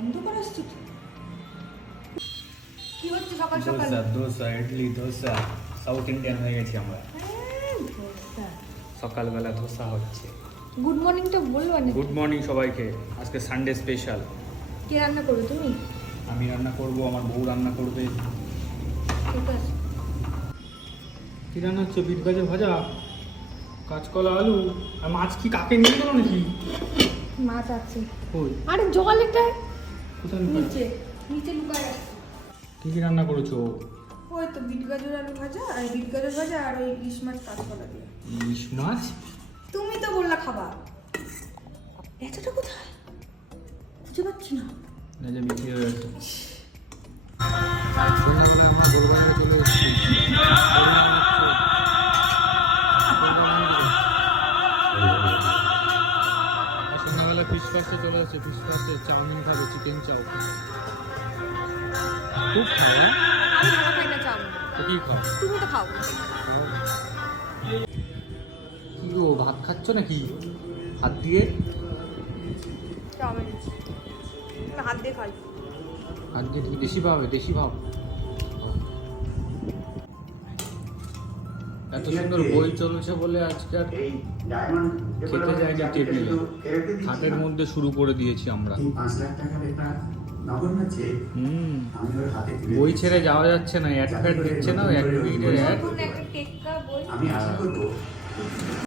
অন্ধকার আসছে কি হচ্ছে সকাল সকাল? দোসা ইডলি দোসা সাউথ ইন্ডিয়ান হয়ে গেছি আমরা। সকালবেলা ধোসা হচ্ছে। গুড মর্নিং তো বলবো না। গুড মর্নিং সবাইকে। আজকে সানডে স্পেশাল। কে রান্না করবে তুমি? আমি রান্না করব, আমার বউ রান্না করবে। ঠিক আছে। কি রান্না হচ্ছে? বিট গাজর ভাজা, কাঁচকলা আলু আর মাছ। কি কাকে নিয়ে গেল নাকি? মাছ আছে। কই? আরে জল এটা কোথায় নিচে নিচে লুকায় আছে। কি কি রান্না করেছো? ওই তো বিট গাজর আলু ভাজা আর বিট গাজর ভাজা আর ওই ইলিশ মাছ কাঁচকলা দিয়ে। ইলিশ মাছ? তুমি তো বললা খাবা। এতটা কোথায় খুঁজে পাচ্ছি না। না যে বিক্রি হয়ে গেছে। সন্ধ্যাবেলা আমরা গোলবাড়িতে চলে এসেছি। সন্ধ্যাবেলা ফিশ ফাস্টে চলে আসছে। ফিশ ফাস্টে চাউমিন খাবে, চিকেন চাউ। খুব খাওয়া। আমি ভালো খাই না চাউমিন। তো কি খাও? তুমি তো খাও। কি গো, ভাত খাচ্ছ নাকি হাত দিয়ে? চাউমিন আমি হাত দিয়ে খাই। হাত দিয়ে তুমি দেশি পাবে, দেশি ভাব। এত সুন্দর বই চলছে বলে আজকে আর খেতে যাই না টেবিলে, খাটের মধ্যে শুরু করে দিয়েছি আমরা। বই ছেড়ে যাওয়া যাচ্ছে না। অ্যাড ফ্যাড দিচ্ছে না, 1 মিনিটের অ্যাড। একটা টেক্কা বই। আমি আশা করব